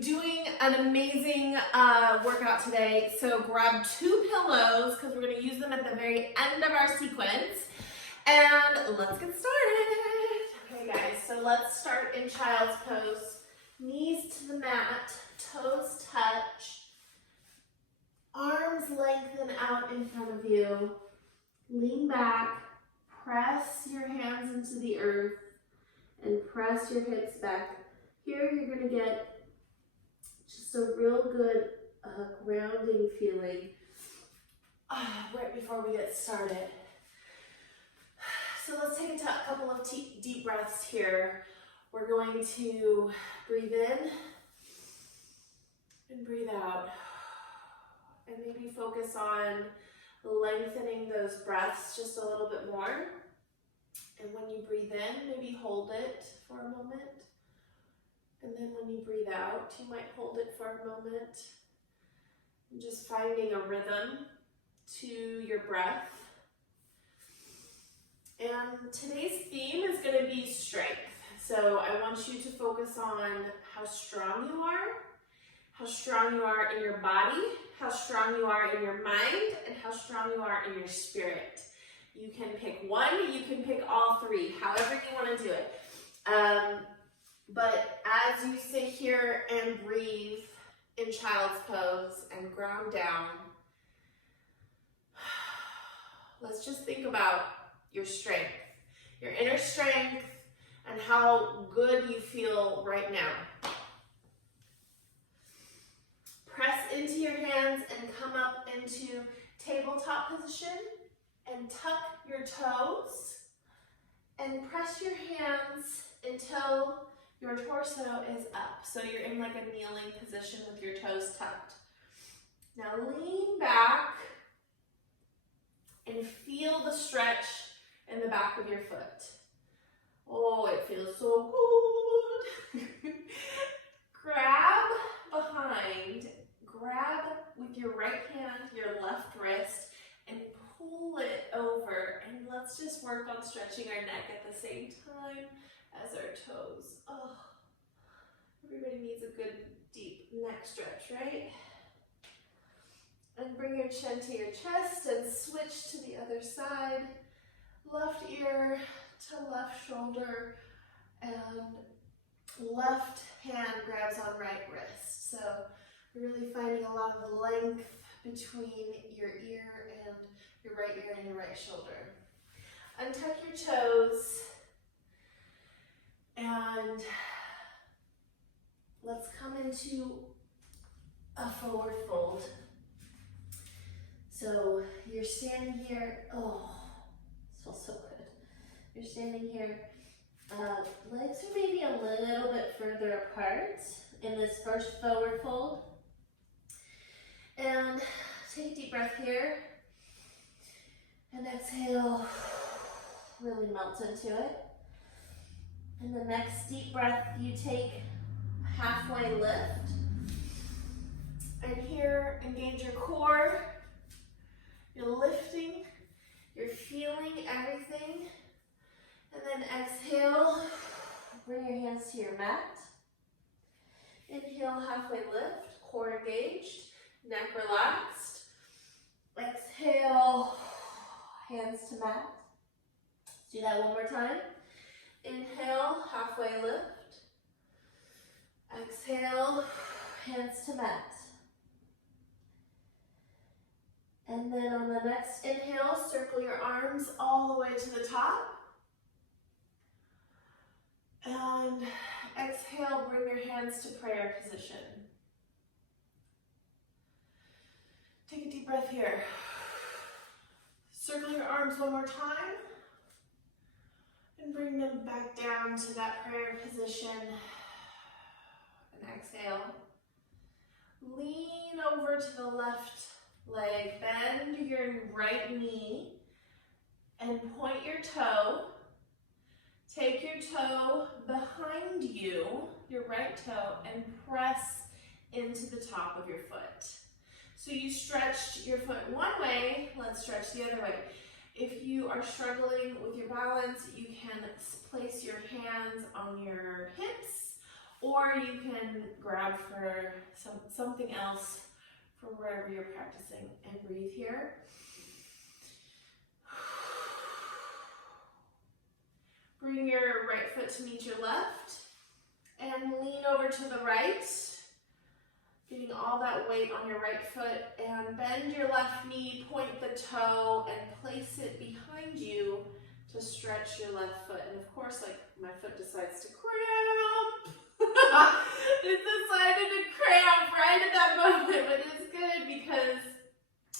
doing an amazing workout today. So grab 2 pillows because we're going to use them at the very end of our sequence. And let's get started. Okay guys, so let's start in child's pose. Knees to the mat, toes touch, arms lengthen out in front of you. Lean back, press your hands into the earth, and press your hips back. Here you're going to get just a real good grounding feeling right before we get started. So let's take a couple of deep breaths here. We're going to breathe in and breathe out. And maybe focus on lengthening those breaths just a little bit more. And when you breathe in, maybe hold it for a moment. And then when you breathe out, you might hold it for a moment. And just finding a rhythm to your breath. And today's theme is going to be strength. So I want you to focus on how strong you are in your body, how strong you are in your mind, and how strong you are in your spirit. You can pick one, you can pick all three, however you want to do it. But as you sit here and breathe in child's pose and ground down, let's just think about your strength, your inner strength, and how good you feel right now. Press into your hands and come up into tabletop position and tuck your toes and press your hands until your torso is up. So you're in like a kneeling position with your toes tucked. Now lean back and feel the stretch in the back of your foot. Oh, it feels so good. Grab behind, grab with your right hand, your left wrist, and pull it over. And let's just work on stretching our neck at the same time as our toes. Oh, everybody needs a good deep neck stretch, right? And bring your chin to your chest and switch to the other side. Left ear to left shoulder, and left hand grabs on right wrist. So really finding a lot of length between your ear and your right ear and your right shoulder. Untuck your toes, and let's come into a forward fold. So you're standing here, oh, this feels so good. You're standing here, legs are maybe a little bit further apart in this first forward fold. And take a deep breath here. And exhale, really melt into it. And the next deep breath, you take halfway lift. And here, engage your core. You're lifting, you're feeling everything. And then exhale, bring your hands to your mat. Inhale, halfway lift, core engaged, neck relaxed. Exhale, hands to mat. Let's do that one more time. Inhale, halfway lift. Exhale, hands to mat. And then on the next inhale, circle your arms all the way to the top. And exhale, bring your hands to prayer position. Take a deep breath here. Circle your arms one more time. And bring them back down to that prayer position. And exhale. Lean over to the left leg. Bend your right knee. And point your toe. Take your toe behind you, your right toe, and press into the top of your foot. So you stretched your foot one way, let's stretch the other way. If you are struggling with your balance, you can place your hands on your hips or you can grab for something else for wherever you're practicing, and breathe here. Bring your right foot to meet your left and lean over to the right, getting all that weight on your right foot, and bend your left knee, point the toe, and place it behind you to stretch your left foot. And of course, like, my foot decides to cramp. It decided to cramp right at that moment, but it's good because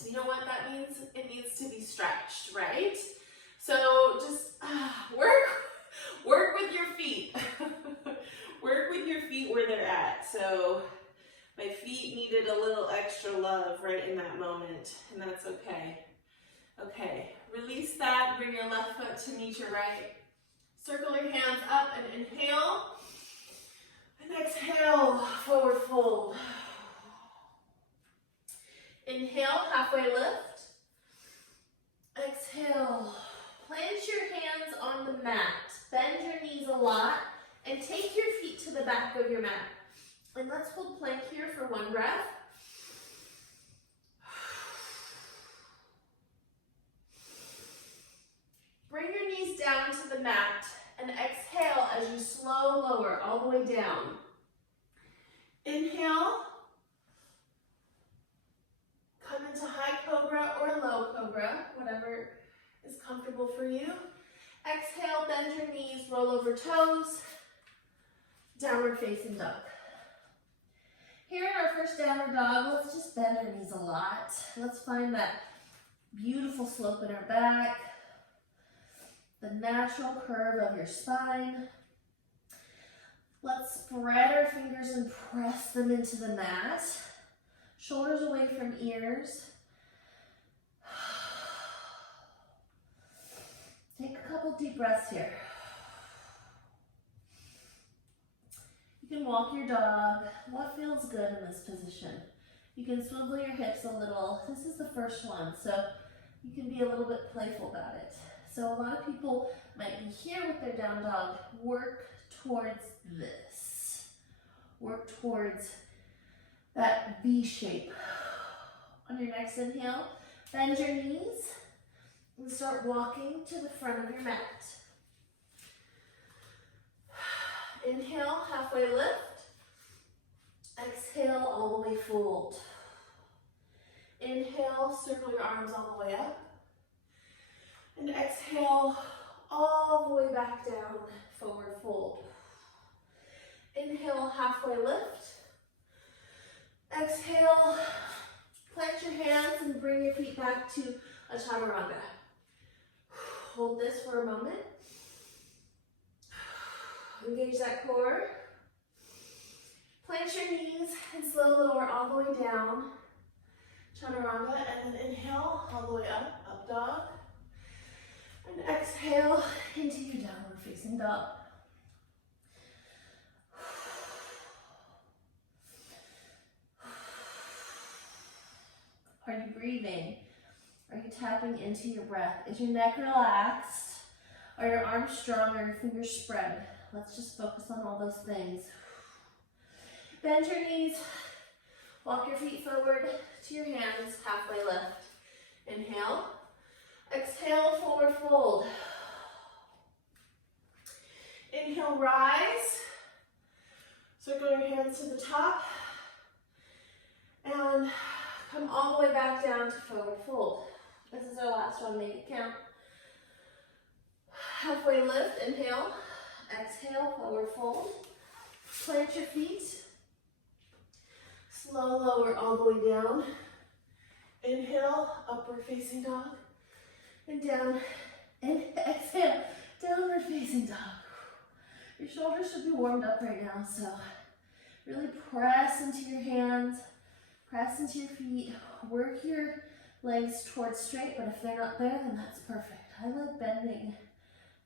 you know what that means? It needs to be stretched, right? So just work with your feet. Work with your feet where they're at. So my feet needed a little extra love right in that moment, and that's okay. Okay, release that, bring your left foot to meet your right. Circle your hands up and inhale. And exhale, forward fold. Inhale, halfway lift. Exhale, plant your hands on the mat. Bend your knees a lot and take your feet to the back of your mat. And let's hold plank here for one breath. Bring your knees down to the mat and exhale as you slow lower all the way down. Inhale. Come into high cobra or low cobra, whatever is comfortable for you. Exhale, bend your knees, roll over toes, downward facing dog. Here in our first downward dog, let's just bend our knees a lot. Let's find that beautiful slope in our back, the natural curve of your spine. Let's spread our fingers and press them into the mat. Shoulders away from ears. Take a couple deep breaths here. You can walk your dog. What feels good in this position? You can swivel your hips a little. This is the first one, so you can be a little bit playful about it. So a lot of people might be here with their down dog. Work towards this. Work towards that V shape. On your next inhale, bend your knees and start walking to the front of your mat. Inhale, halfway lift. Exhale, all the way fold. Inhale, circle your arms all the way up. And exhale, all the way back down, forward fold. Inhale, halfway lift. Exhale, plant your hands and bring your feet back to a chaturanga. Hold this for a moment. Engage that core. Plant your knees and slow lower all the way down. Chaturanga, and then inhale all the way up, up dog. And exhale into your downward facing dog. Are you breathing? Are you tapping into your breath? Is your neck relaxed? Are your arms strong? Are your fingers spread? Let's just focus on all those things. Bend your knees. Walk your feet forward to your hands, halfway lift. Inhale. Exhale, forward fold. Inhale, rise. Circle your hands to the top. And come all the way back down to forward fold. This is our last one, make it count. Halfway lift, inhale. Exhale, forward fold. Plant your feet. Slow lower all the way down. Inhale, upward facing dog. And down. And exhale, downward facing dog. Your shoulders should be warmed up right now, so really press into your hands. Press into your feet. Work your legs towards straight, but if they're not there, then that's perfect. I like bending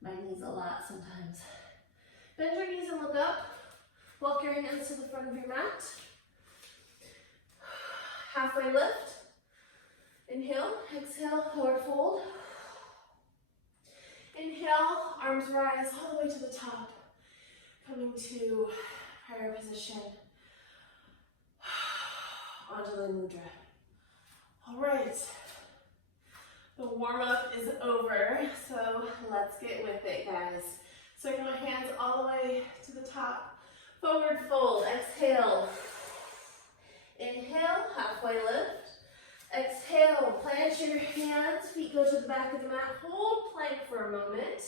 my knees a lot sometimes. Bend your knees and look up. Walk your hands to the front of your mat. Halfway lift. Inhale, exhale, forward fold. Inhale, arms rise all the way to the top. Coming to prayer position. Anjali Mudra. All right. The warm-up is over, so let's get with it, guys. Circle my hands all the way to the top. Forward fold. Exhale. Inhale, halfway lift. Exhale, plant your hands. Feet go to the back of the mat. Hold plank for a moment.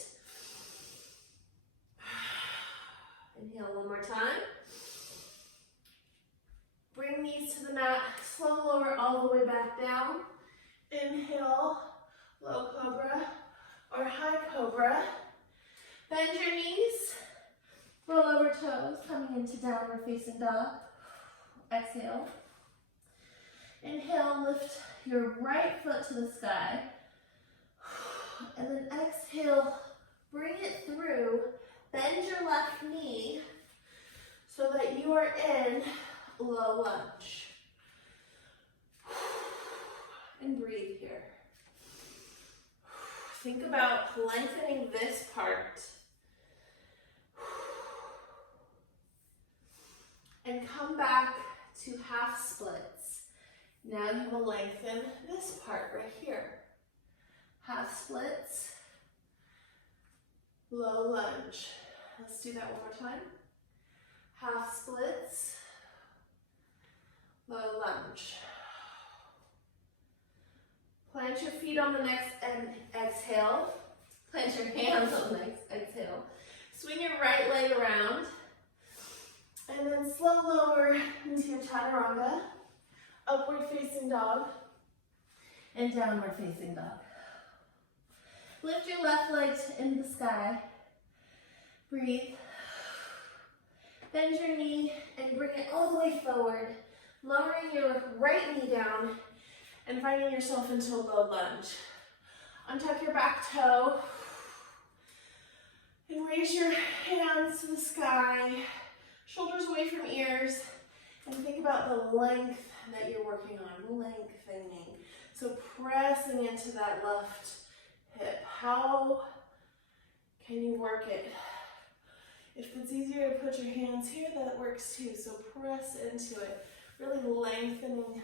Inhale one more time. Bring knees to the mat. Slow lower all the way back down. Inhale, low cobra or high cobra. Bend your knees. Roll over toes, coming into downward facing dog. Exhale. Inhale, lift your right foot to the sky. And then exhale, bring it through. Bend your left knee so that you are in low lunge. And breathe here. Think about lengthening this part. And come back to half splits. Now you will lengthen this part right here. Half splits, low lunge. Let's do that one more time. Half splits, low lunge. Plant your feet on the next exhale. Plant your hands on the next exhale. Swing your right leg around. And then slow lower into your chaturanga, upward facing dog, and downward facing dog. Lift your left leg in the sky. Breathe. Bend your knee and bring it all the way forward, lowering your right knee down and finding yourself into a low lunge. Untuck your back toe and raise your hands to the sky. Shoulders away from ears, and think about the length that you're working on, lengthening. So pressing into that left hip. How can you work it? If it's easier to put your hands here, that works too. So press into it, really lengthening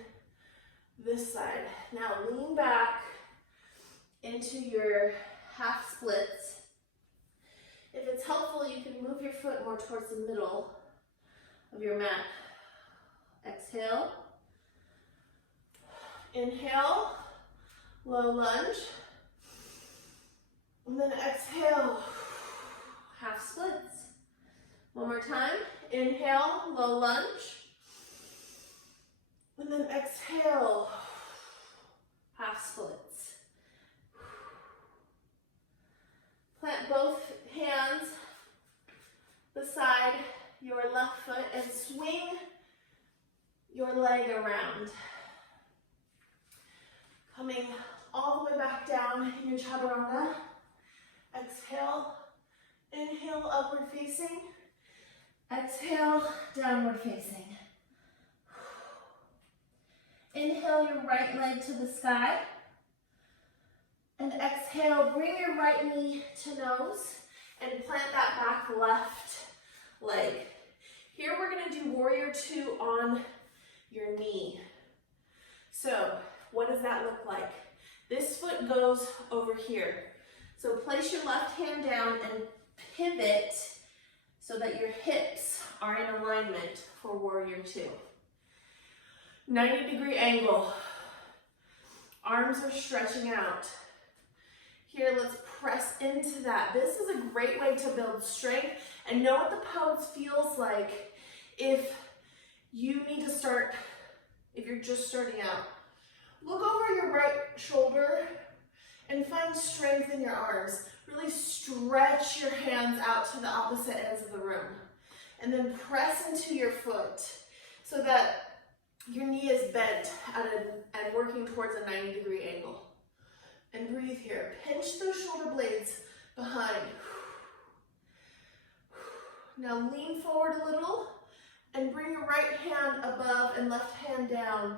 this side. Now lean back into your half splits. If it's helpful, you can move your foot more towards the middle of your mat. Exhale. Inhale, low lunge. And then exhale, half splits. One more time. Inhale, low lunge. And then exhale, half splits. Plant both hands beside your left foot and swing your leg around. Coming all the way back down in your chaturanga. Exhale, inhale, upward facing. Exhale, downward facing. Inhale your right leg to the sky. And exhale, bring your right knee to nose and plant that back left leg. Here we're going to do warrior two on your knee. So what does that look like? This foot goes over here. So place your left hand down and pivot so that your hips are in alignment for warrior two. 90-degree angle. Arms are stretching out. Here, let's press into that. This is a great way to build strength and know what the pose feels like if you need to start, if you're just starting out. Look over your right shoulder and find strength in your arms. Really stretch your hands out to the opposite ends of the room. And then press into your foot so that your knee is bent and working towards a 90-degree angle. And breathe here. Pinch those shoulder blades behind. Now lean forward a little and bring your right hand above and left hand down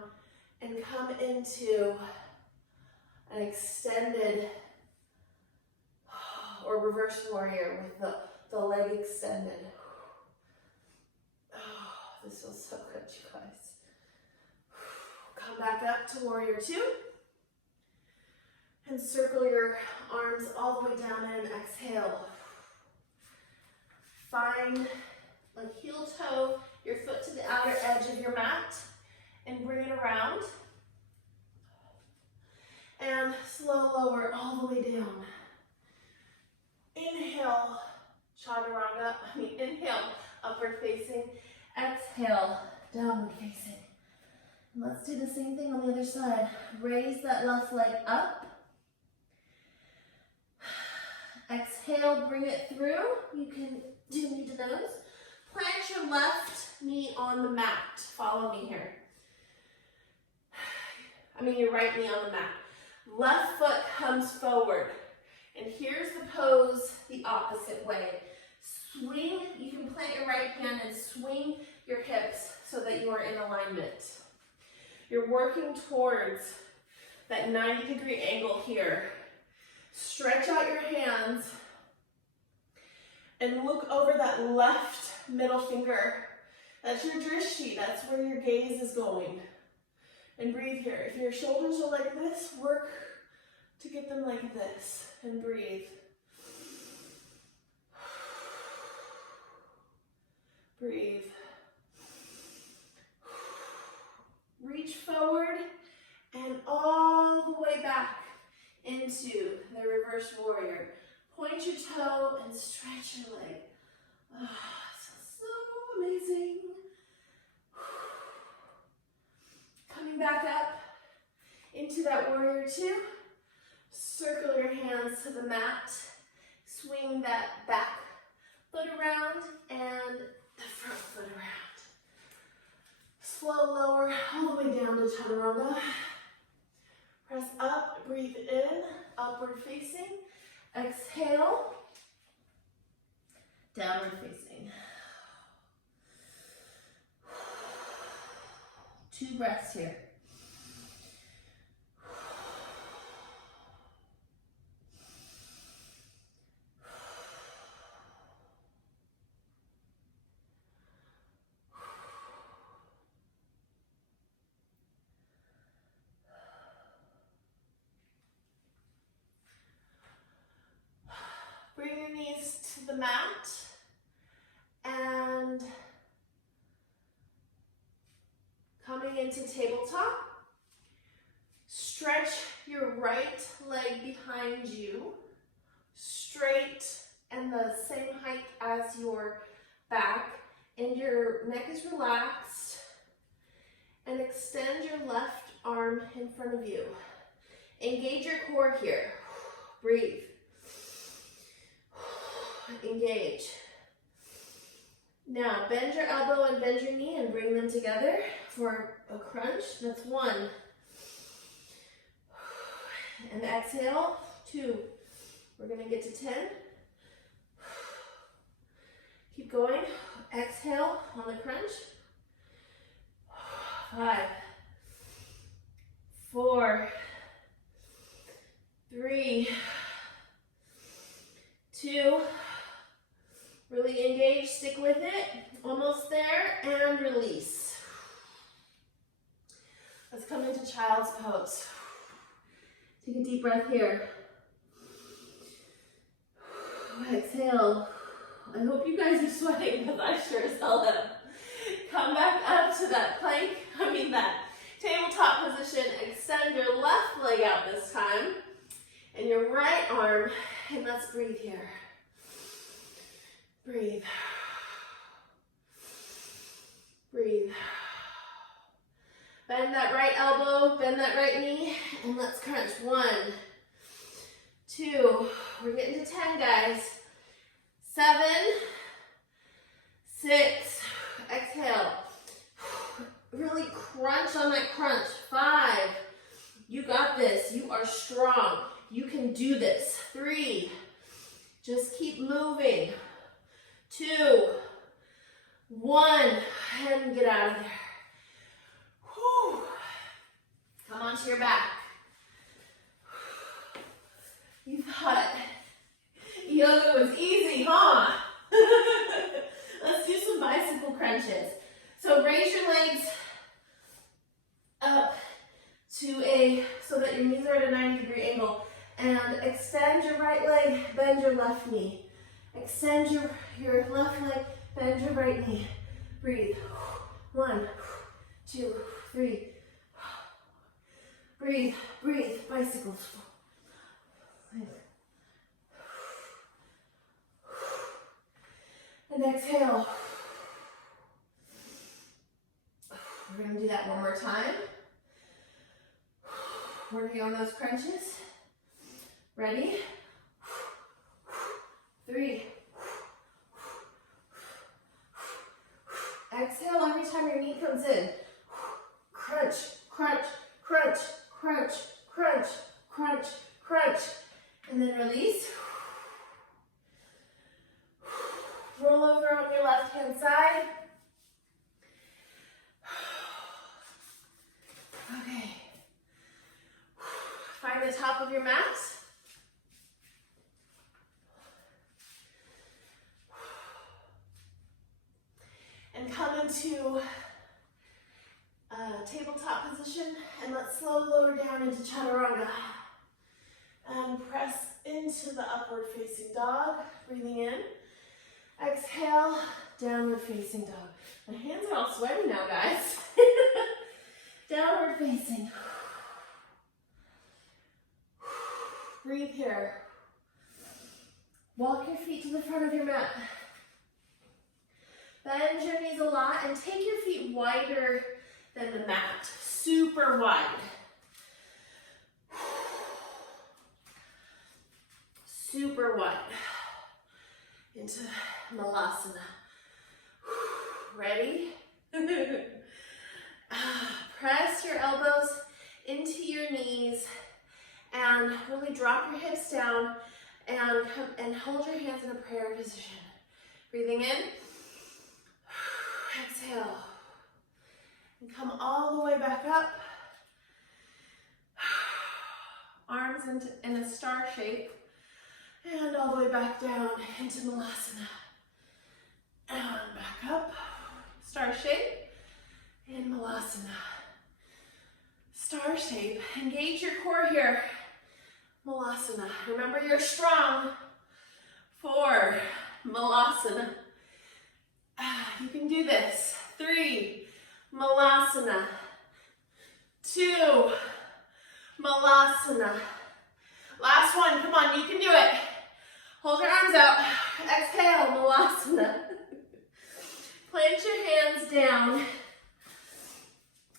and come into an extended or reverse warrior with the leg extended. This feels so good, you guys. Come back up to warrior two. And circle your arms all the way down and exhale. Find, like heel toe, your foot to the outer edge of your mat and bring it around. And slow lower all the way down. Inhale, chaturanga. Inhale, upward facing. Exhale, downward facing. And let's do the same thing on the other side. Raise that left leg up. Exhale, bring it through. You can do knee to nose. Plant your left knee on the mat. Follow me here. Your right knee on the mat. Left foot comes forward. And here's the pose the opposite way. Swing, you can plant your right hand and swing your hips so that you are in alignment. You're working towards that 90-degree angle here. Stretch out your hands and look over that left middle finger. That's your drishti, that's where your gaze is going. And breathe here. If your shoulders are like this, work to get them like this and breathe. Breathe. Reach forward and all the way back into the reverse warrior. Point your toe and stretch your leg. Oh, so amazing. Coming back up into that warrior two. Circle your hands to the mat. Swing that back foot around and the front foot around. Slow lower all the way down to chaturanga. Press up, breathe in, upward facing. Exhale, downward facing. 2 breaths here. Bring your knees to the mat and coming into tabletop. Stretch your right leg behind you, straight and the same height as your back, and your neck is relaxed. And extend your left arm in front of you. Engage your core here. Breathe. Engage. Now bend your elbow and bend your knee and bring them together for a crunch. That's 1. And exhale, 2. We're going to get to 10. Keep going. Exhale on the crunch. 5, 4, 3, 2. Really engage, stick with it. Almost there, and release. Let's come into child's pose. Take a deep breath here. Exhale. I hope you guys are sweating because I sure as hell am. Come back up to that plank, that tabletop position. Extend your left leg out this time and your right arm, and let's breathe here. Breathe. Breathe. Bend that right elbow, bend that right knee, and let's crunch. 1, 2, we're getting to 10, guys. 7, 6, exhale. Really crunch on that crunch. 5, you got this. You are strong. You can do this. 3, just keep moving. 2, 1, and get out of there. Whew. Come onto your back. You thought yoga was easy, huh? Let's do some bicycle crunches. So legs up so that your knees are at a 90-degree angle. And extend your right leg, bend your left knee. Extend your left leg, bend your right knee. Breathe. 1, 2, 3. Breathe, breathe. Bicycles. And exhale. We're going to do that one more time. Working on those crunches. Ready? 3. Exhale every time your knee comes in. Crunch, crunch, crunch, crunch, crunch, crunch, crunch. And then release. Roll over on your left-hand side. Okay. Find the top of your mat. And come into tabletop position, and let's slowly lower down into chaturanga. And press into the upward facing dog, breathing in. Exhale, downward facing dog. My hands are all sweaty now, guys. Downward facing. Breathe here. Walk your feet to the front of your mat. Bend your knees a lot and take your feet wider than the mat. Super wide. Super wide. Into Malasana. Ready? Press your elbows into your knees and really drop your hips down and hold your hands in a prayer position. Breathing in. Exhale. And come all the way back up. Arms in a star shape. And all the way back down into Malasana. And back up. Star shape. In Malasana. Star shape. Engage your core here. Malasana. Remember you're strong. 4. Malasana. You can do this. 3. Malasana. 2. Malasana. Last one. Come on, you can do it. Hold your arms out. Exhale, Malasana. Plant your hands down.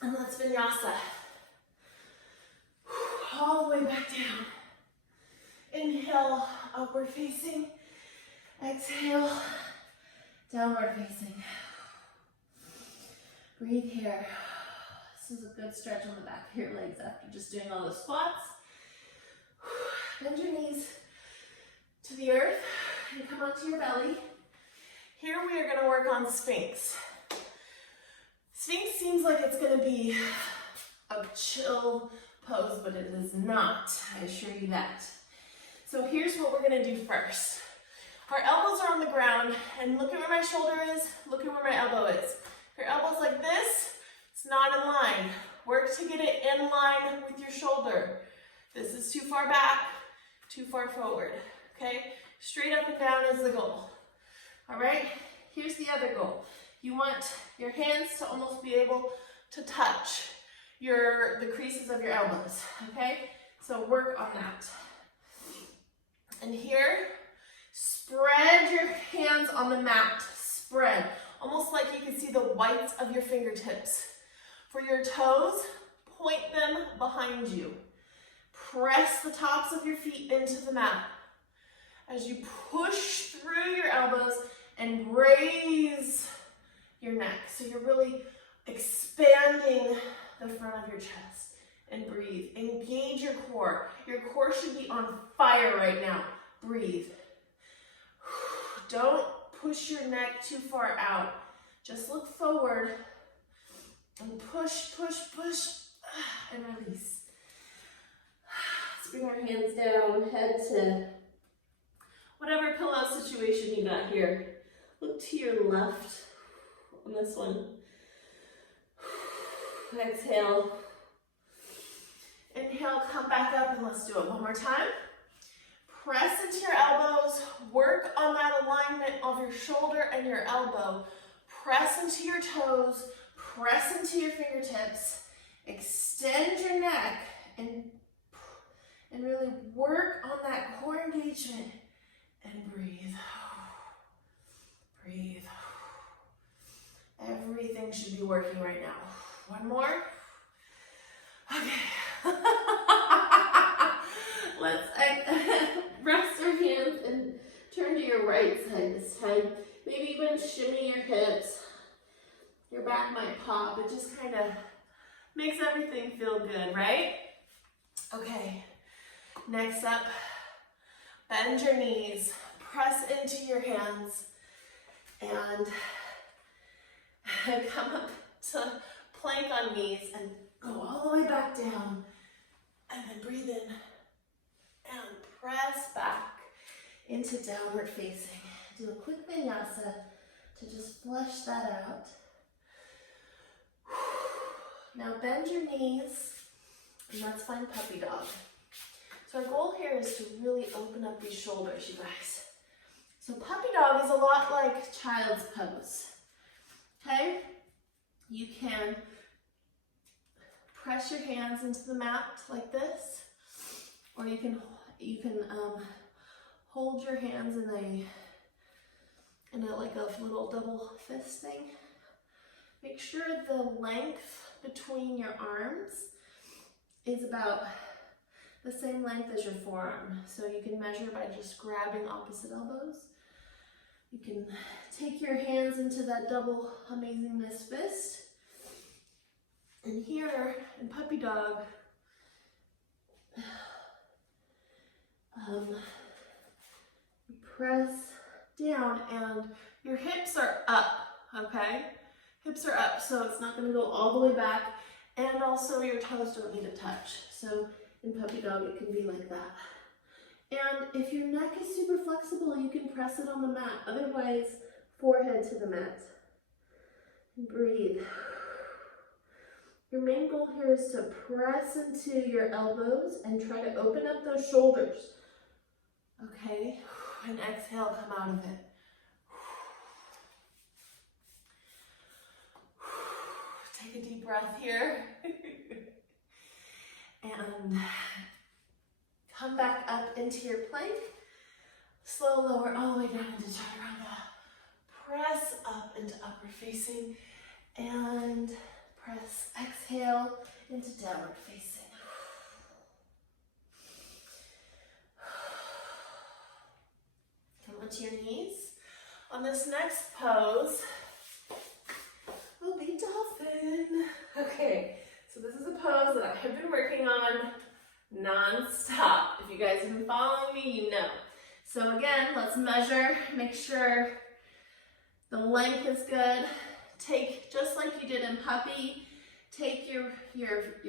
And let's vinyasa. All the way back down. Inhale, upward facing. Exhale, downward facing. Breathe here. This is a good stretch on the back of your legs after just doing all the squats. Bend your knees to the earth and come onto your belly. Here we are going to work on Sphinx. Sphinx seems like it's going to be a chill pose, but it is not. I assure you that. So here's what we're going to do first. Our elbows are on the ground, and look at where my shoulder is, look at where my elbow is. If your elbow's like this, it's not in line. Work to get it in line with your shoulder. This is too far back, too far forward, okay? Straight up and down is the goal. All right, here's the other goal. You want your hands to almost be able to touch the creases of your elbows, okay? So work on that. And here, spread your hands on the mat, spread. Almost like you can see the whites of your fingertips. For your toes, point them behind you. Press the tops of your feet into the mat. As you push through your elbows and raise your neck. So you're really expanding the front of your chest. And breathe. Engage your core. Your core should be on fire right now. Breathe. Don't push your neck too far out. Just look forward and push, push, push, and release. Let's bring our hands down, head to whatever pillow situation you got here. Look to your left on this one. Exhale. Inhale, come back up, and let's do it one more time. Press into your elbows. Work on that alignment of your shoulder and your elbow. Press into your toes. Press into your fingertips. Extend your neck and really work on that core engagement. And breathe. Breathe. Everything should be working right now. One more. Okay. Let's rest our hands and turn to your right side this time. Maybe even shimmy your hips. Your back might pop. It just kind of makes everything feel good, right? Okay. Next up, bend your knees. Press into your hands. And come up to plank on knees and go all the way back down. And then breathe in and press back into downward facing. Do a quick vinyasa to just flush that out. Now bend your knees and let's find puppy dog. So our goal here is to really open up these shoulders, you guys. So puppy dog is a lot like child's pose. Okay? You can press your hands into the mat like this, or you can hold your hands in a like a little double fist thing. Make sure the length between your arms is about the same length as your forearm. So you can measure by just grabbing opposite elbows. You can take your hands into that double amazingness fist. And here in puppy dog, press down and your hips are up, okay? Hips are up, so it's not gonna go all the way back, and also your toes don't need to touch. So in puppy dog, it can be like that. And if your neck is super flexible, you can press it on the mat. Otherwise, forehead to the mat. And breathe. Your main goal here is to press into your elbows and try to open up those shoulders. Okay? And exhale, come out of it. Take a deep breath here. And come back up into your plank. Slow lower all the way down into chaturanga. Press up into upward facing. And press, exhale into downward facing. Come onto your knees. On this next pose, we'll be dolphin. Okay, so this is a pose that I have been working on non-stop. If you guys have been following me, you know. So again, let's measure, make sure the length is good. Take, just like you did in puppy, take your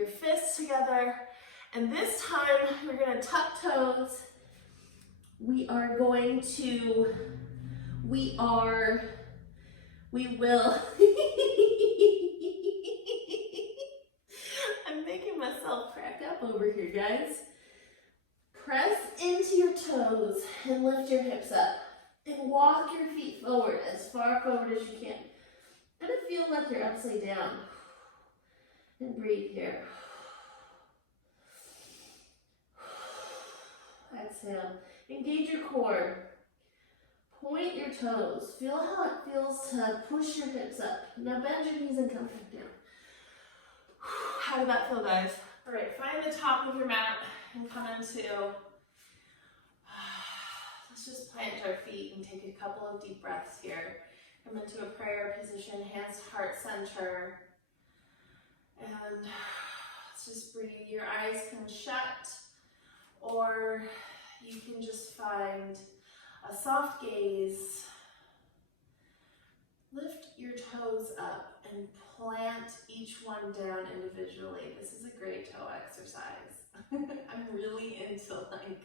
fists together, and this time we're gonna tuck toes. We will, I'm making myself crack up over here, guys. Press into your toes and lift your hips up. And walk your feet forward, as far forward as you can. Gonna feel like you're upside down. And breathe here. Exhale. Engage your core. Point your toes. Feel how it feels to push your hips up. Now bend your knees and come back down. How did that feel, guys? All right, find the top of your mat and come into, let's just plant our feet and take a couple of deep breaths here. Come into a prayer position, hands to heart center. And let's just breathe. Your eyes can shut, or you can just find a soft gaze. Lift your toes up and plant each one down individually. This is a great toe exercise. I'm really into like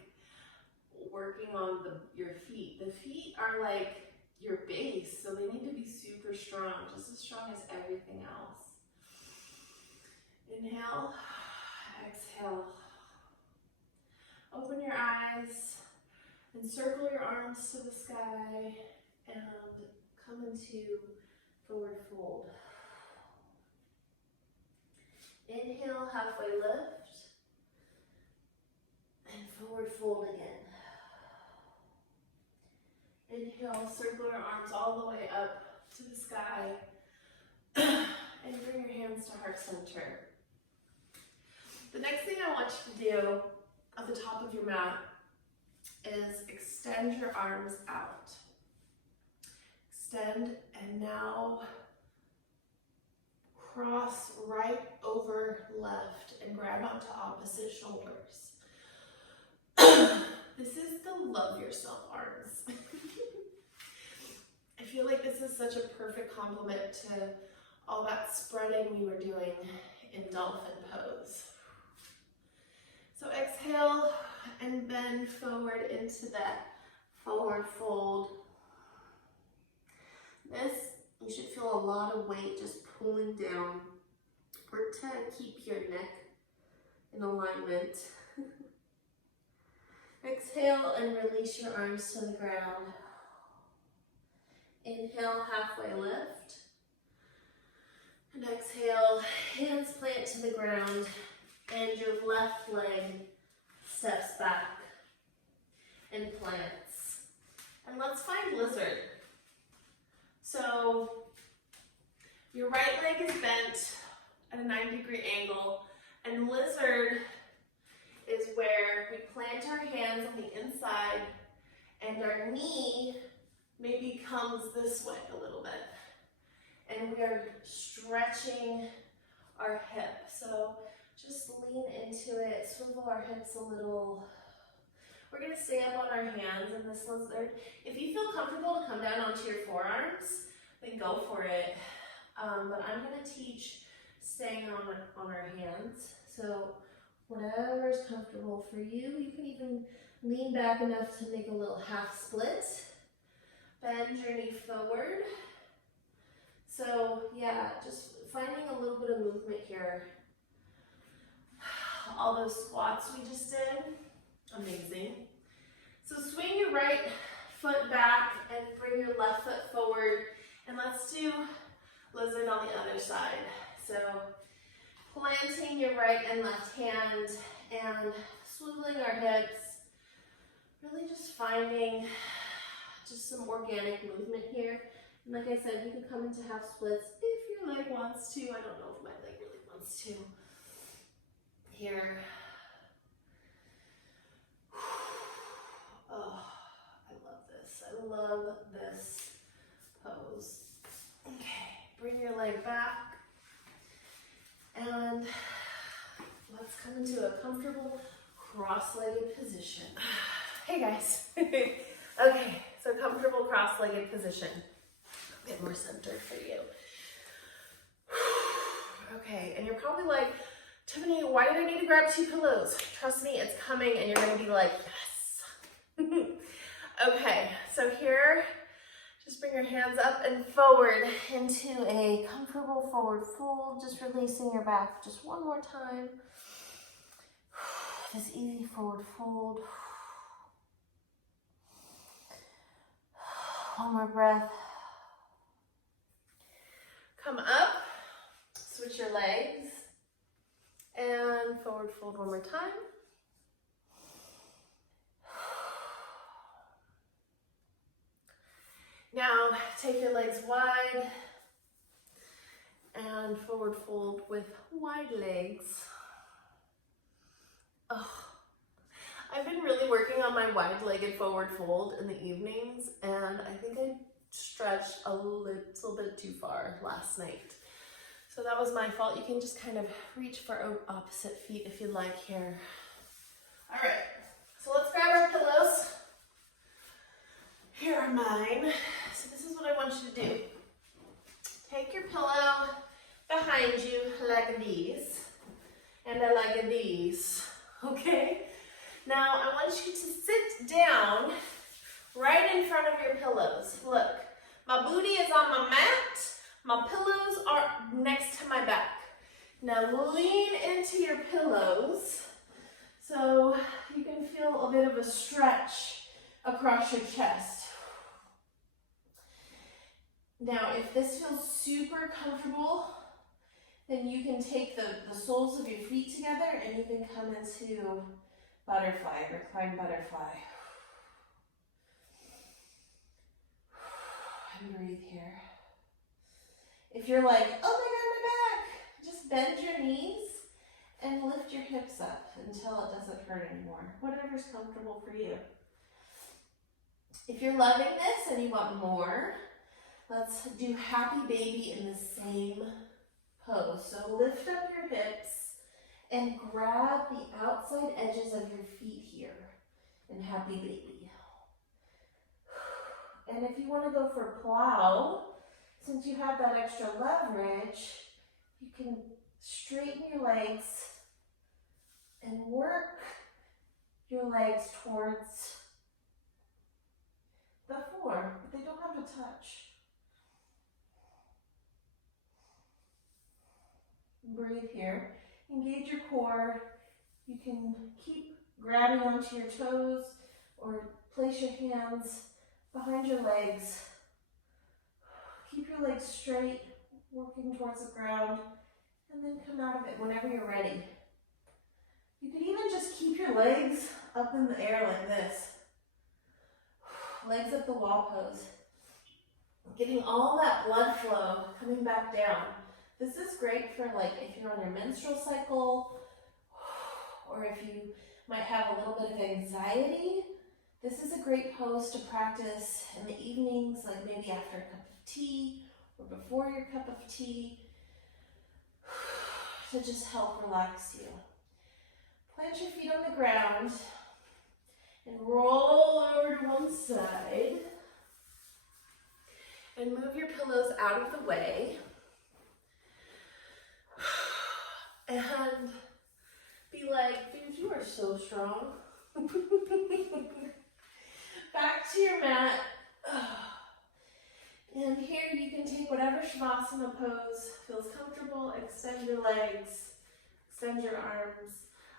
working on your feet. The feet are like your base, so they need to be super strong, just as strong as everything else. Inhale, exhale. Open your eyes and circle your arms to the sky and come into forward fold. Inhale, halfway lift, and forward fold again. Inhale, circle your arms all the way up to the sky, and bring your hands to heart center. The next thing I want you to do at the top of your mat is extend your arms out. Extend, and now cross right over left and grab onto opposite shoulders. This is the love yourself arms. I feel like this is such a perfect complement to all that spreading we were doing in dolphin pose. So exhale and bend forward into that forward fold. This, you should feel a lot of weight just pulling down to keep your neck in alignment. Exhale and release your arms to the ground. Inhale, halfway lift. And exhale, hands plant to the ground, and your left leg steps back and plants. And let's find lizard. So your right leg is bent at a 90-degree angle, and lizard is where we plant our hands on the inside and our knee maybe comes this way a little bit. And we are stretching our hip. So just lean into it, swivel our hips a little. We're gonna stay up on our hands in this lizard. If you feel comfortable to come down onto your forearms, then go for it. But I'm gonna teach staying on our hands. So whatever is comfortable for you. You can even lean back enough to make a little half split. Bend your knee forward. So yeah, just finding a little bit of movement here. All those squats we just did, amazing. So swing your right foot back and bring your left foot forward. And let's do lizard on the other side. So planting your right and left hand and swiveling our hips. Really just finding just some organic movement here. And like I said, you can come into half splits if your leg wants to. I don't know if my leg really wants to. Here. Oh, I love this. I love this pose. Okay, bring your leg back. And let's come into a comfortable cross-legged position. Hey guys. Okay, so comfortable cross-legged position. A bit more centered for you. Okay, and you're probably like, Tiffany, why did I need to grab 2 pillows? Trust me, it's coming and you're gonna be like, yes. Okay, so here, just bring your hands up and forward into a comfortable forward fold, just releasing your back just one more time. This easy forward fold. One more breath. Come up, switch your legs, and forward fold one more time. Now take your legs wide and forward fold with wide legs. Oh, I've been really working on my wide-legged forward fold in the evenings, and I think I stretched a little bit too far last night. So that was my fault. You can just kind of reach for opposite feet if you'd like here. All right, so let's grab our pillows. Here are mine. So this is what I want you to do. Take your pillow behind you like these, and like these, okay? Now I want you to sit down right in front of your pillows. Look, my booty is on my mat, my pillows are next to my back. Now lean into your pillows so you can feel a bit of a stretch across your chest. Now, if this feels super comfortable, then you can take the soles of your feet together and you can come into butterfly, recline butterfly. And breathe here. If you're like, oh my God, my back, just bend your knees and lift your hips up until it doesn't hurt anymore. Whatever's comfortable for you. If you're loving this and you want more, let's do happy baby in the same pose. So lift up your hips and grab the outside edges of your feet here in happy baby. And if you want to go for plow, since you have that extra leverage, you can straighten your legs and work your legs towards the floor, but they don't have to touch. Breathe here. Engage your core. You can keep grabbing onto your toes or place your hands behind your legs. Keep your legs straight, working towards the ground, and then come out of it whenever you're ready. You can even just keep your legs up in the air like this. Legs up the wall pose. Getting all that blood flow coming back down. This is great for like if you're on your menstrual cycle, or if you might have a little bit of anxiety. This is a great pose to practice in the evenings, like maybe after a cup of tea or before your cup of tea, to just help relax you. Plant your feet on the ground and roll over to one side and move your pillows out of the way. And be like, dude, you are so strong. Back to your mat. And here you can take whatever Shavasana pose feels comfortable. Extend your legs, extend your arms.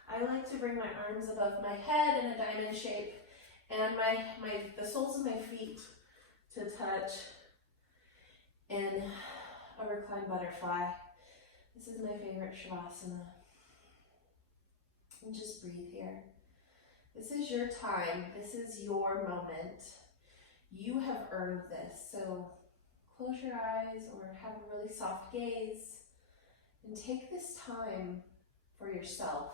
I like to bring my arms above my head in a diamond shape and the soles of my feet to touch in a reclined butterfly. This is my favorite Shavasana. And just breathe here. This is your time. This is your moment. You have earned this. So close your eyes or have a really soft gaze and take this time for yourself.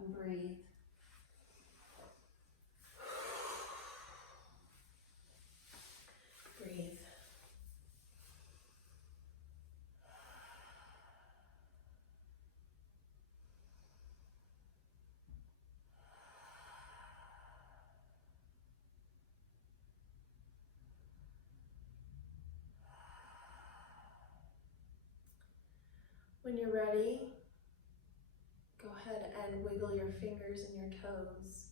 And breathe. Breathe. When you're ready, go ahead and wiggle your fingers and your toes.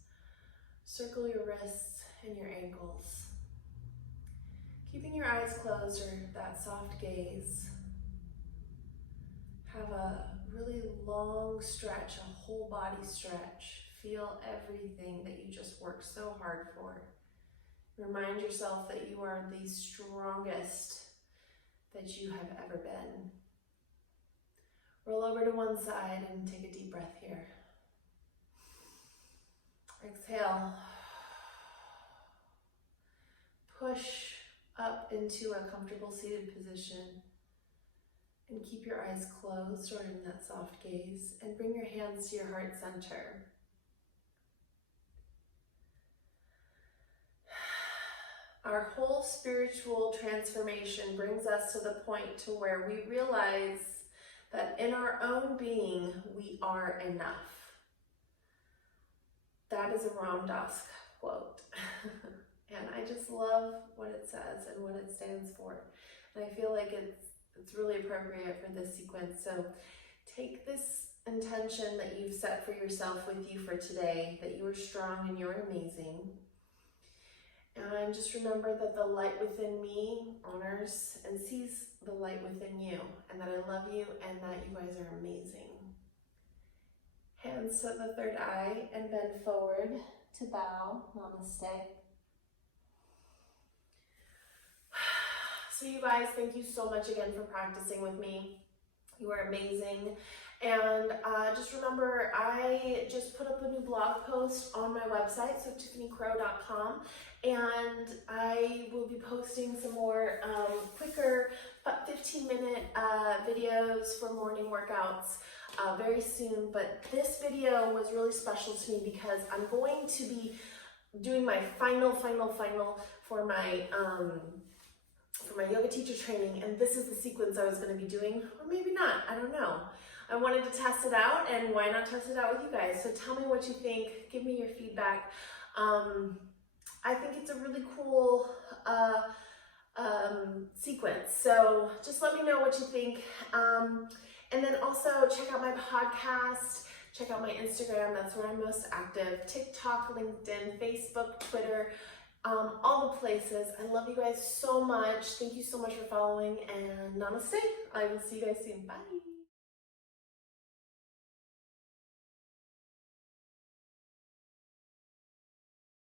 Circle your wrists and your ankles. Keeping your eyes closed or that soft gaze. Have a really long stretch, a whole body stretch. Feel everything that you just worked so hard for. Remind yourself that you are the strongest that you have ever been. Roll over to one side and take a deep breath here. Exhale. Push up into a comfortable seated position and keep your eyes closed or in that soft gaze and bring your hands to your heart center. Our whole spiritual transformation brings us to the point to where we realize that in our own being, we are enough. That is a Ram Dass quote. And I just love what it says and what it stands for. And I feel like it's really appropriate for this sequence. So take this intention that you've set for yourself with you for today, that you are strong and you're amazing. And just remember that the light within me honors and sees the light within you, and that I love you and that you guys are amazing. Hands to the third eye and bend forward to bow. Namaste. So you guys, thank you so much again for practicing with me. You are amazing. And just remember, I just put up a new blog post on my website, so Tiffanycroww.com, and I will be posting some more quicker 15-minute videos for morning workouts very soon. But this video was really special to me because I'm going to be doing my final for my yoga teacher training, and this is the sequence I was going to be doing, or maybe not, I don't know. I wanted to test it out, and why not test it out with you guys? So tell me what you think, give me your feedback. I think it's a really cool sequence, so just let me know what you think. And then also check out my podcast, check out my Instagram, that's where I'm most active, TikTok, LinkedIn, Facebook, Twitter, all the places. I love you guys so much. Thank you so much for following, and namaste. I will see you guys soon. Bye.